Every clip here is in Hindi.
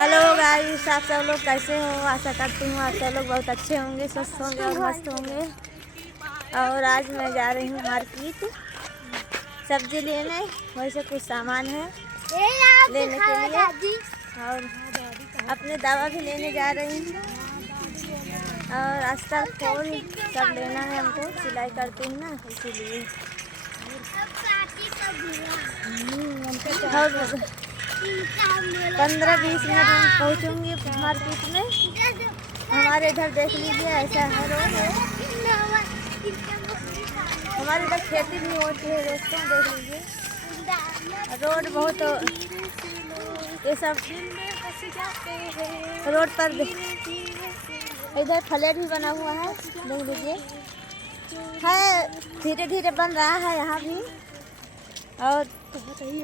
हेलो गाइस, आप सब लोग कैसे हो। आशा करती हूँ आप सब लोग बहुत अच्छे होंगे, स्वस्थ होंगे और मस्त होंगे। और आज मैं जा रही हूँ मार्केट सब्जी लेने। वैसे कुछ सामान है लेने के लिए और अपने दवा भी लेने जा रही हूँ। और अस्तर खोल सब लेना है हमको, सिलाई करती हूँ ना इसीलिए। और 15-20 मिनट में पहुँचूँगी मार्केट में। हमारे इधर देख लीजिए ऐसा है रोड है। हमारे इधर खेती भी होती है दोस्तों, देख लीजिए रोड बहुत ये सब रोड पर। इधर फ्लैट भी बना हुआ है, देख लीजिए है, धीरे धीरे बन रहा है यहाँ भी। और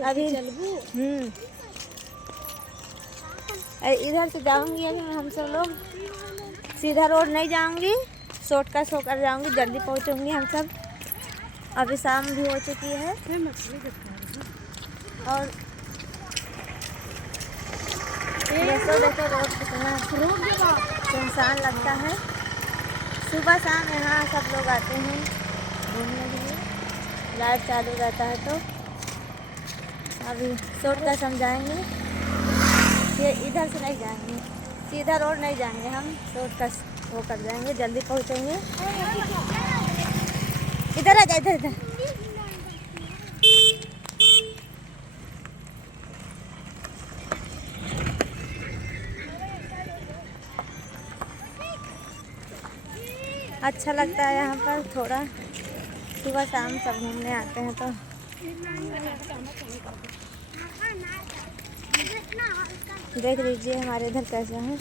अभी इधर से जाऊंगी अभी हम सब लोग, सीधा रोड नहीं जाऊंगी, शॉर्टकट होकर जाऊंगी, जल्दी पहुंचूंगी हम सब। अभी शाम भी हो चुकी है और देखो रोड कितना सुनसान लगता है। सुबह शाम यहाँ सब लोग आते हैं घूमने के लिए, लाइट चालू रहता है। तो अभी शॉर्टकट समझाएंगे, ये इधर से नहीं जाएंगे, सीधा रोड नहीं जाएंगे, हम शॉर्टकट वो कर जाएंगे, जल्दी पहुँचेंगे। इधर आ जाए, इधर इधर। अच्छा लगता है यहाँ पर, थोड़ा सुबह शाम सब घूमने आते हैं। तो देख लीजिए हमारे इधर कैसा है।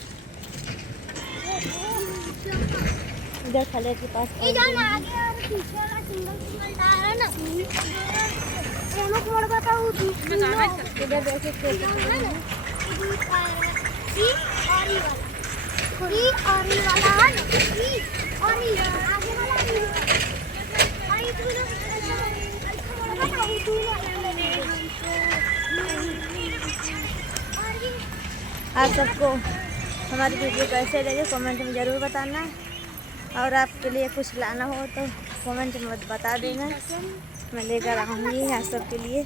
इधर खले के पास इधर देखिए आप सबको हमारी वीडियो कैसे लगे कमेंट में ज़रूर बताना। और आपके लिए कुछ लाना हो तो कमेंट में बता देना, मैं लेकर आऊँगी आप सबके लिए।